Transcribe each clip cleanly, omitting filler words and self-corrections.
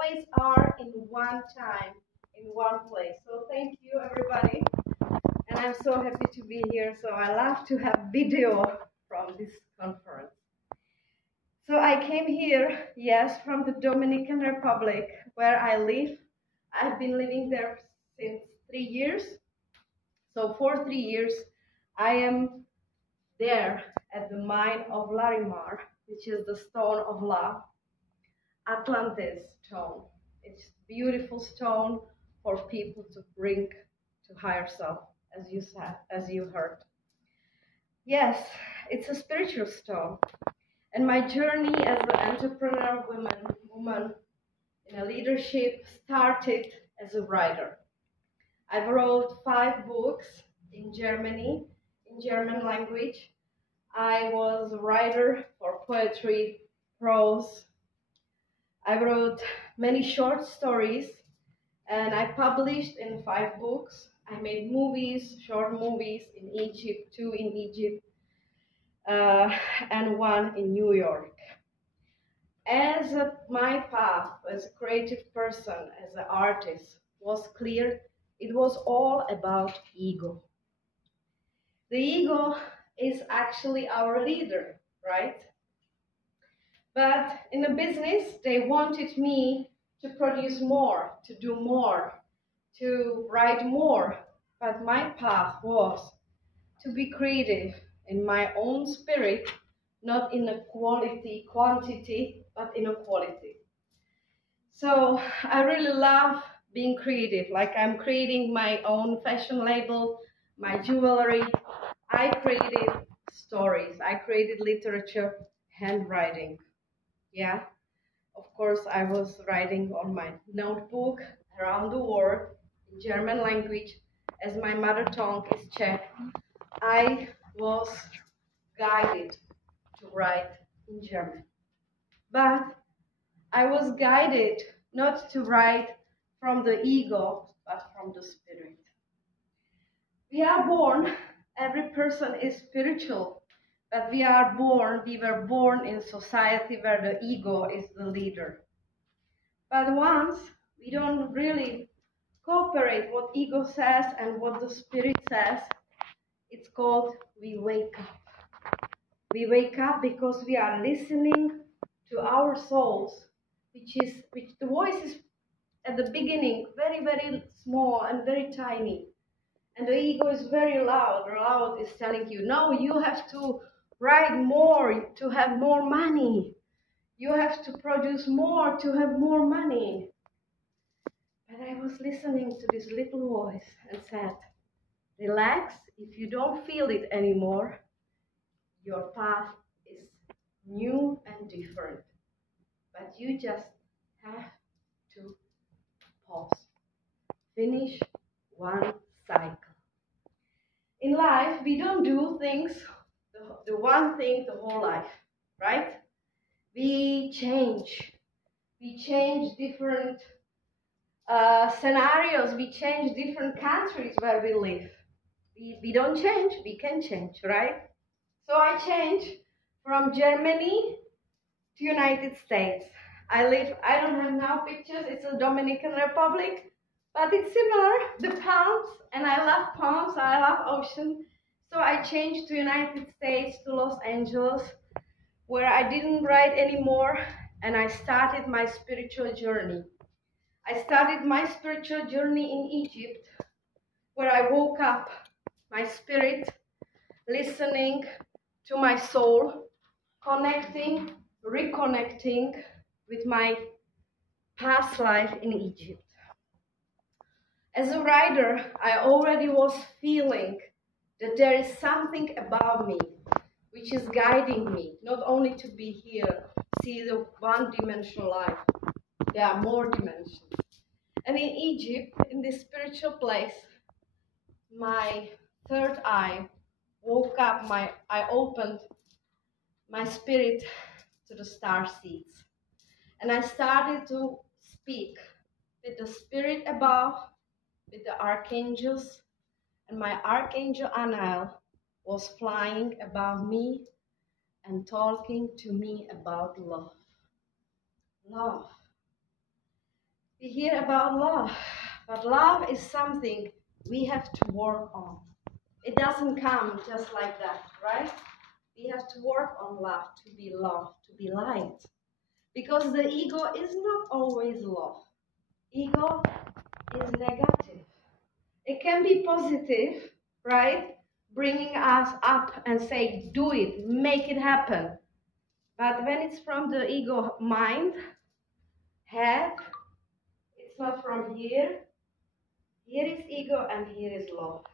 always are in one time, in one place. So thank you, everybody. And I'm so happy to be here. So I love to have video from this conference. So I came here, yes, from the Dominican Republic, where I live. I've been living there since 3 years. So for 3 years, I am there at the mine of Larimar, which is the stone of love, Atlantis stone. It's beautiful stone for people to bring to higher self, as you said, as you heard. Yes, it's a spiritual stone. And my journey as an entrepreneur woman in a leadership started as a writer. I've wrote 5 books in Germany, in German language. I was a writer for poetry, prose. I wrote many short stories, and I published in 5 books. I made movies, short movies in Egypt, 2 in Egypt, and 1 in New York. As my path as a creative person, as an artist, was clear, it was all about ego. The ego is actually our leader, right? But in a business, they wanted me to produce more, to do more, to write more. But my path was to be creative in my own spirit, not in a quantity, but in a quality. So I really love being creative, like I'm creating my own fashion label, my jewelry. I created stories, I created literature, handwriting. Yeah, of course I was writing on my notebook around the world in German language, as my mother tongue is Czech. I was guided to write in German. But I was guided not to write from the ego, but from the spirit. We are born, every person is spiritual, but we were born in society where the ego is the leader. But once we don't really cooperate what ego says and what the spirit says, it's called we wake up. We wake up because we are listening to our souls, which the voice is at the beginning very, very small and very tiny. And the ego is very loud. Loud is telling you, no, you have to write more to have more money. You have to produce more to have more money. But I was listening to this little voice and said, relax, if you don't feel it anymore, your path is new and different. But you just have to pause. Finish one cycle. In life, we don't do things, the one thing the whole life, right? We change. We change different scenarios. We change different countries where we live. We don't change, we can change, right? So I changed from Germany to United States. I don't have now pictures, it's a Dominican Republic, but it's similar, the palms, and I love palms, I love ocean. So I changed to United States, to Los Angeles, where I didn't write anymore, and I started my spiritual journey. I started my spiritual journey in Egypt, where I woke up my spirit, listening to my soul, connecting, reconnecting with my past life in Egypt. As a writer, I already was feeling that there is something about me which is guiding me, not only to be here, see the one-dimensional life. There are more dimensions. And in Egypt, in this spiritual place, my third eye woke up, I opened my spirit to the star seeds. And I started to speak with the spirit above, with the archangels, and my archangel ANAEL was flying above me and talking to me about love. Love. We hear about love, but love is something we have to work on. It doesn't come just like that, right? We have to work on love, to be loved, to be liked. Because the ego is not always love. Ego is negative. It can be positive, right? Bringing us up and say, do it, make it happen. But when it's from the ego mind, head, it's not from here. Here is ego and here is love.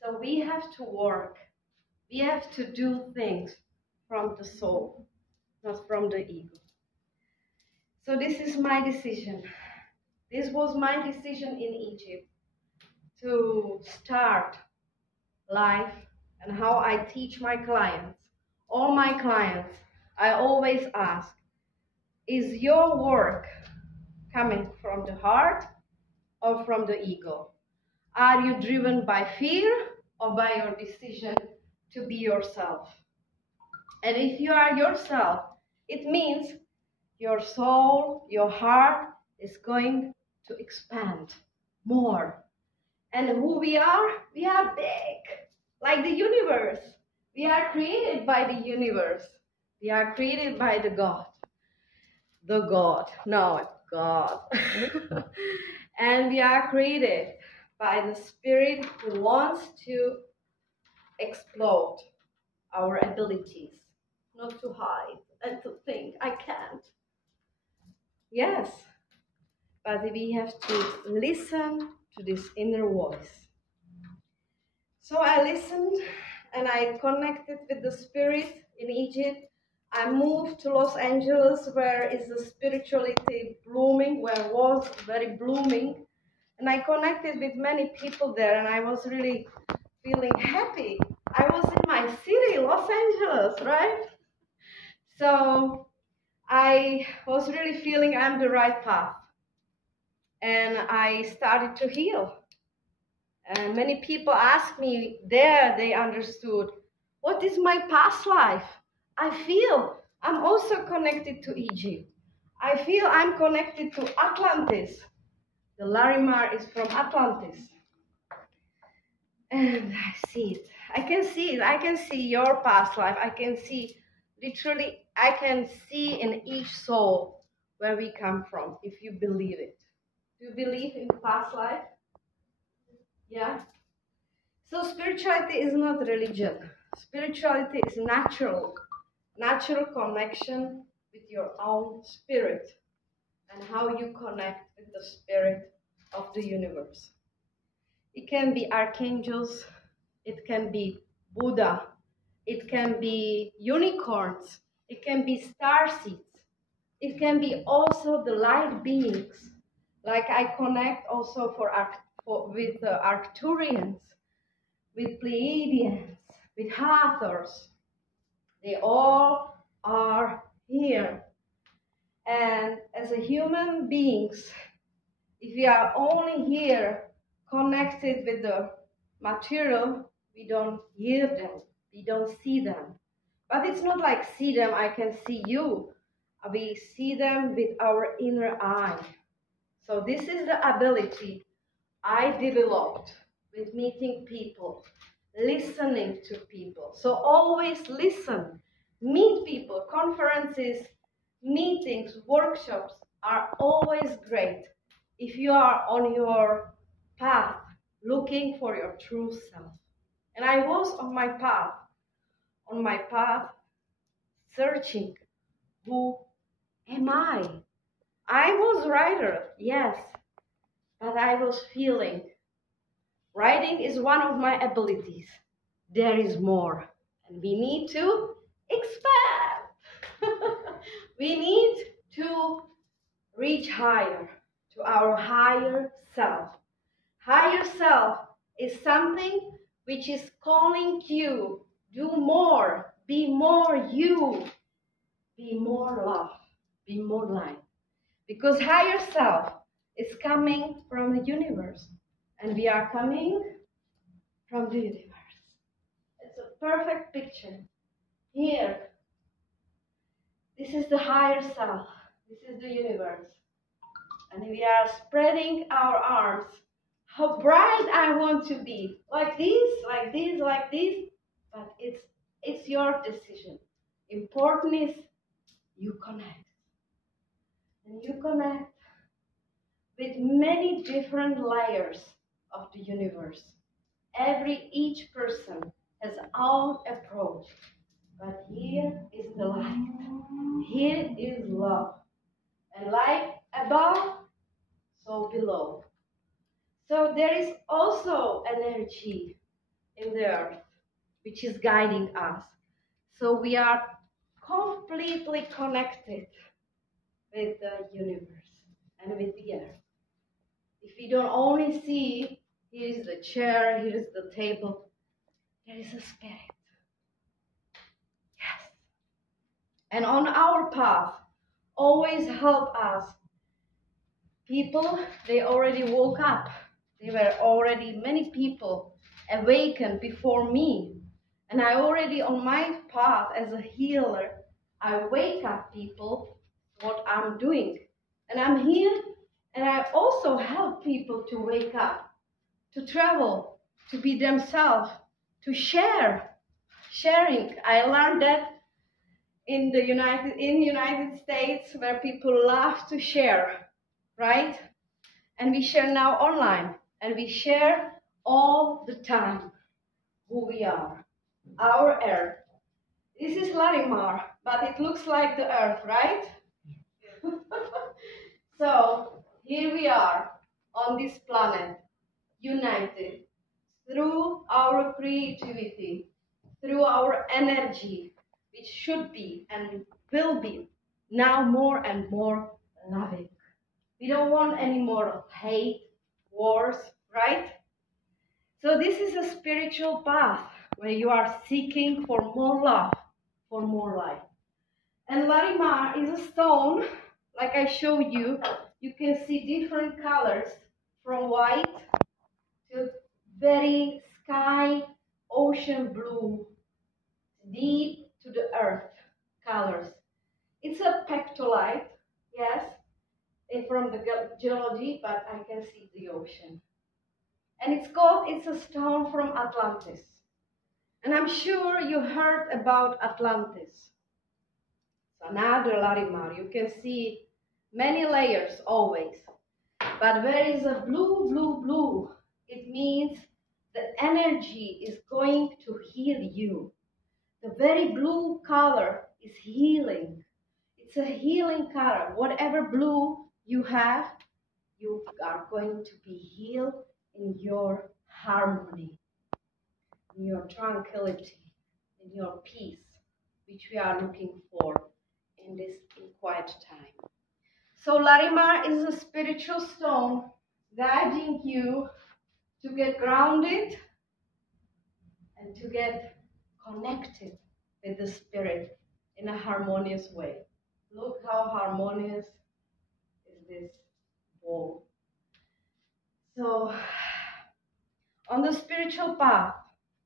So we have to work. We have to do things from the soul, not from the ego. So this is my decision. This was my decision in Egypt to start life and how I teach my clients. All my clients, I always ask, is your work coming from the heart or from the ego? Are you driven by fear or by your decision to be yourself? And if you are yourself, it means your soul, your heart is going to expand more. And who we are big, like the universe. We are created by the universe. We are created by the God. God. And we are created by the spirit who wants to explode our abilities, not to hide and to think, I can't. Yes, but we have to listen to this inner voice. So I listened and I connected with the spirit in Egypt. I moved to Los Angeles, where is the spirituality blooming, where it was very blooming. And I connected with many people there, and I was really feeling happy. I was in my city, Los Angeles, right? So I was really feeling I'm the right path. And I started to heal. And many people asked me there, they understood, what is my past life? I feel I'm also connected to Egypt. I feel I'm connected to Atlantis. The Larimar is from Atlantis. And I see it. I can see it. I can see your past life. I can see, literally, I can see in each soul where we come from, if you believe it. Do you believe in past life? Yeah? So spirituality is not religion. Spirituality is natural connection with your own spirit and how you connect with the spirit of the universe. It can be archangels, it can be Buddha, it can be unicorns, it can be star seeds, it can be also the light beings. Like I connect also with the Arcturians, with Pleiadians, with Hathors. They all are here. And as a human beings, if we are only here connected with the material, we don't hear them, we don't see them. But it's not like see them, I can see you. We see them with our inner eye. So this is the ability I developed with meeting people, listening to people. So always listen, meet people. Conferences, meetings, workshops are always great if you are on your path looking for your true self. And I was on my path searching, who am I? I was a writer, yes, but I was feeling writing is one of my abilities. There is more, and we need to expand. We need to reach higher, to our higher self. Higher self is something which is calling you, do more, be more you, be more love, be more light. Because higher self is coming from the universe, and we are coming from the universe. It's a perfect picture. Here, this is the higher self. This is the universe. And we are spreading our arms. How bright I want to be. Like this, like this, like this. But it's your decision. Important is you connect. And you connect with many different layers of the universe. Each person has their own approach. But here is the light. Here is love. And light above, so below. So there is also energy in the earth which is guiding us. So we are completely connected with the universe and with the earth. If we don't only see, here is the chair, here is the table, there is a spirit. Yes. And on our path, always help us. People, they already woke up. There were already many people awakened before me. And I already on my path as a healer, I wake up people what I'm doing. And I'm here and I also help people to wake up, to travel, to be themselves, to share. Sharing. I learned that in the United States where people love to share, right? And we share now online. And we share all the time who we are, our earth. This is Larimar, but it looks like the earth, right? So here we are on this planet, united through our creativity, through our energy, which should be and will be now more and more loving. We don't want any more of hate, wars, right? So this is a spiritual path where you are seeking for more love, for more light. And Larimar is a stone, like I showed you. You can see different colors from white to very sky, ocean blue, deep to the earth colors. It's a pectolite, yes, from the geology, but I can see the ocean. And it's a stone from Atlantis. And I'm sure you heard about Atlantis. It's another Larimar. You can see many layers always. But where is a blue, blue, blue? It means the energy is going to heal you. The very blue color is healing. It's a healing color. Whatever blue you have, you are going to be healed in your harmony, in your tranquility, in your peace, which we are looking for in this quiet time. So Larimar is a spiritual stone guiding you to get grounded and to get connected with the spirit in a harmonious way. Look how harmonious is this bowl. So on the spiritual path,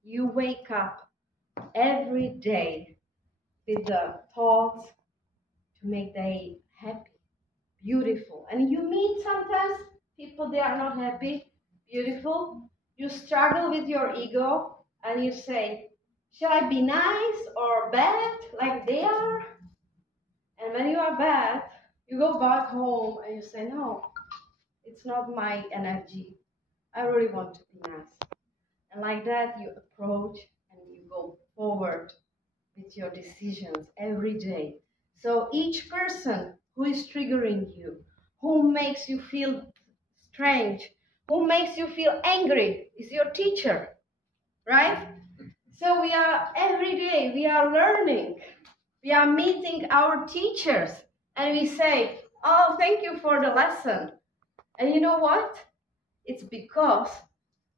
you wake up every day with the thoughts to make the day happy, beautiful. And you meet sometimes people, they are not happy, beautiful. You struggle with your ego and you say, shall I be nice or bad like they are? And when you are bad, you go back home and you say, no, it's not my energy. I really want to be nice. And like that, you approach and you go forward with your decisions every day. So each person who is triggering you, who makes you feel strange, who makes you feel angry, is your teacher, right? So we are, every day, we are learning. We are meeting our teachers and we say, oh, thank you for the lesson. And you know what? It's because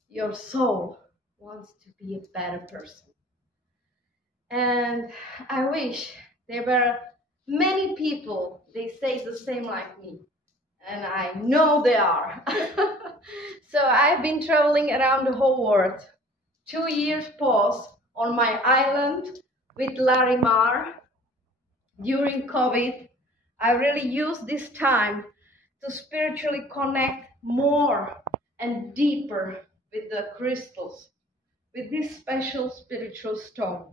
your soul wants to be a better person. And I wish there were many people, they say the same like me. And I know they are. So I've been traveling around the whole world. 2 years pause on my island with Larimar during COVID. I really used this time to spiritually connect more and deeper with the crystals, with this special spiritual stone.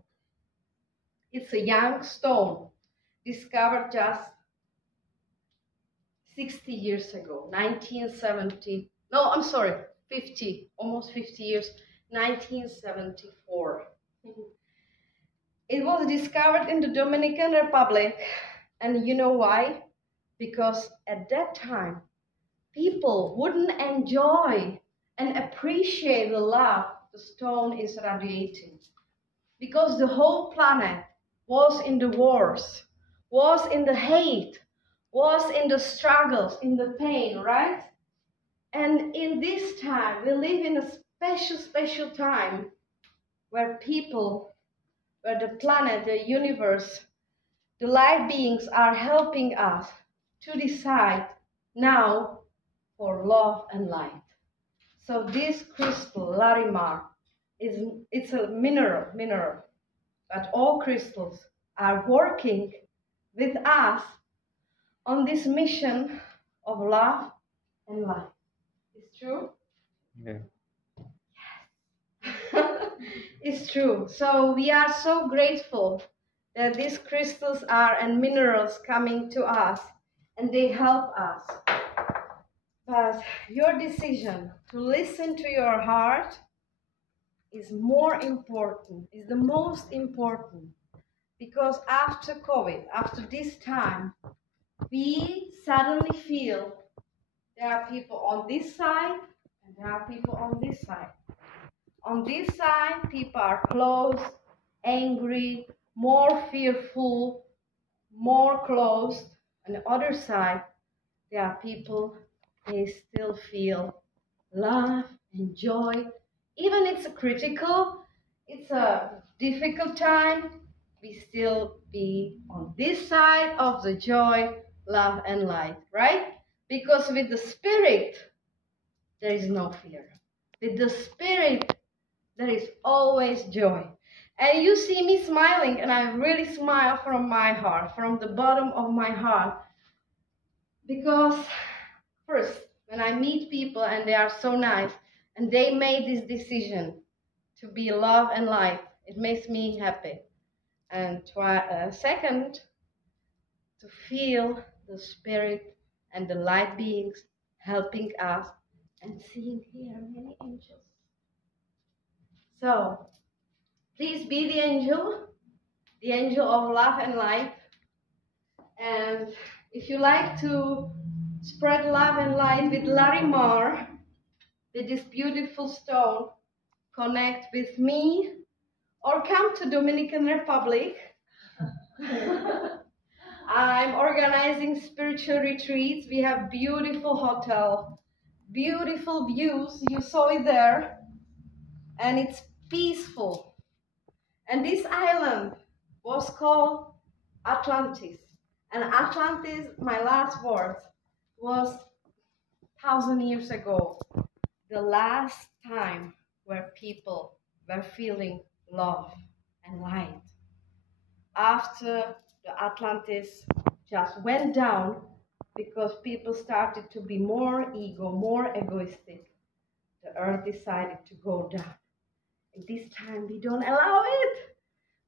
It's a young stone discovered just 60 years ago, 1970. No, I'm sorry, 50, almost 50 years, 1974. It was discovered in the Dominican Republic, and you know why? Because at that time, people wouldn't enjoy and appreciate the love the stone is radiating. Because the whole planet was in the wars, was in the hate, was in the struggles, in the pain, right? And in this time, we live in a special, special time where people, where the planet, the universe, the light beings are helping us to decide now for love and light. So this crystal, Larimar, it's a mineral, but all crystals are working with us on this mission of love and light. It's true? Yeah. Yes. It's true. So we are so grateful that these crystals are and minerals coming to us and they help us. But your decision to listen to your heart is more important, is the most important. Because after COVID, after this time, we suddenly feel there are people on this side and there are people on this side. On this side, people are closed, angry, more fearful, more closed. On the other side, there are people, they still feel love and joy. Even it's a critical, it's a difficult time, we still be on this side of the joy, love and light, right? Because with the spirit, there is no fear. With the spirit, there is always joy. And you see me smiling, and I really smile from my heart, from the bottom of my heart. Because first, when I meet people and they are so nice, and they made this decision to be love and light, it makes me happy. And second, to feel the spirit and the light beings helping us and seeing here many angels. So, please be the angel of love and light. And if you like to spread love and light with Larimar, with this beautiful stone, connect with me or come to Dominican Republic. I'm organizing spiritual retreats. We have beautiful hotel, beautiful views. You saw it there. And it's peaceful. And this island was called Atlantis. And Atlantis, my last word, was 1,000 years ago, the last time where people were feeling love and light. After the Atlantis just went down because people started to be more ego, more egoistic, the earth decided to go down. And this time we don't allow it.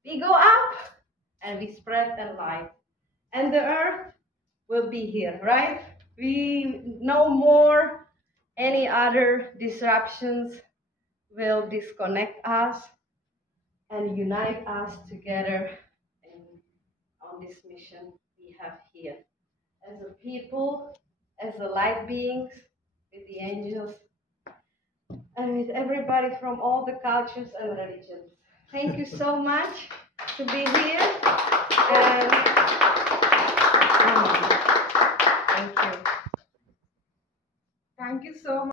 We go up and we spread the light. And the earth will be here, right? We no more any other disruptions will disconnect us and unite us together on this mission we have here. As a people, as the light beings, with the angels, and with everybody from all the cultures and religions. Thank you so much to be here.